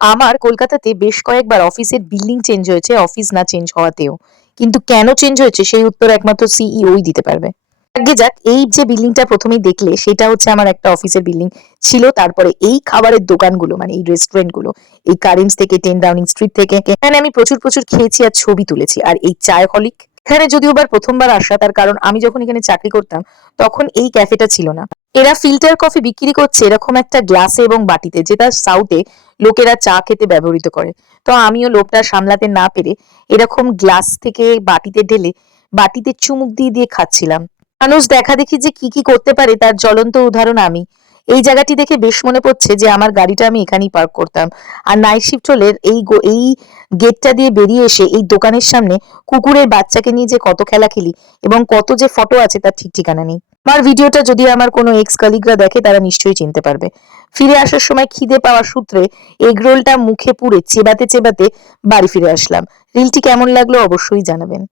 আমার কলকাতাতে বেশ কয়েকবার অফিসের বিল্ডিং চেঞ্জ হয়েছে অফিস না চেঞ্জ হওয়াতেও। কিন্তু কেন চেঞ্জ হয়েছে সেই উত্তর একমাত্র সিইওই দিতে পারবে। আগে যাক, এই যে বিল্ডিংটা প্রথমেই দেখলে সেটা হচ্ছে আমার একটা অফিসের বিল্ডিং ছিল। তারপরে এই খাবারের দোকানগুলো মানে এই রেস্টুরেন্ট গুলো, এই কারেন্স থেকে 10 ডাউনিং স্ট্রিট থেকে এখানে আমি প্রচুর প্রচুর খেয়েছি আর ছবি তুলেছি। আর এই চায় হলিক এখানে যদিও প্রথমবার আসা, তার কারণ আমি যখন এখানে চাকরি করতাম তখন এই ক্যাফেটা ছিল না। এরা ফিল্টার কফি বিক্রি করছে এরকম একটা গ্লাসে এবং বাটিতে, যেটা সাউথে লোকেরা চা খেতে ব্যবহৃত করে। তো আমিও লোভটা সামলাতে না পেরে এরকম গ্লাস থেকে বাটিতে ঢেলে বাটিতে চুমুক দিয়ে দিয়ে খাচ্ছিলাম। মানুষ দেখাদেখি যে কি কি করতে পারে তার জ্বলন্ত উদাহরণ আমি। এই জায়গাটি দেখে বেশ মনে পড়ছে যে আমার গাড়িটা আমি এখানেই পার্ক করতাম। আর নাইট শিফট হলে এই গেটটা দিয়ে বেরিয়ে এসে এই দোকানের সামনে কুকুরের বাচ্চাকে নিয়ে যে কত খেলা খেলি এবং কত যে ফটো আছে তার ঠিক ঠিকানা নেই। আমার ভিডিওটা যদি আমার কোনো এক্স কলিগরা দেখে তারা নিশ্চয়ই চিনতে পারবে। ফিরে আসার সময় খিদে পাওয়ার সূত্রে এগরোলটা মুখে পুরে চেবাতে চেবাতে বাড়ি ফিরে আসলাম। রিলটি কেমন লাগলো অবশ্যই জানাবেন।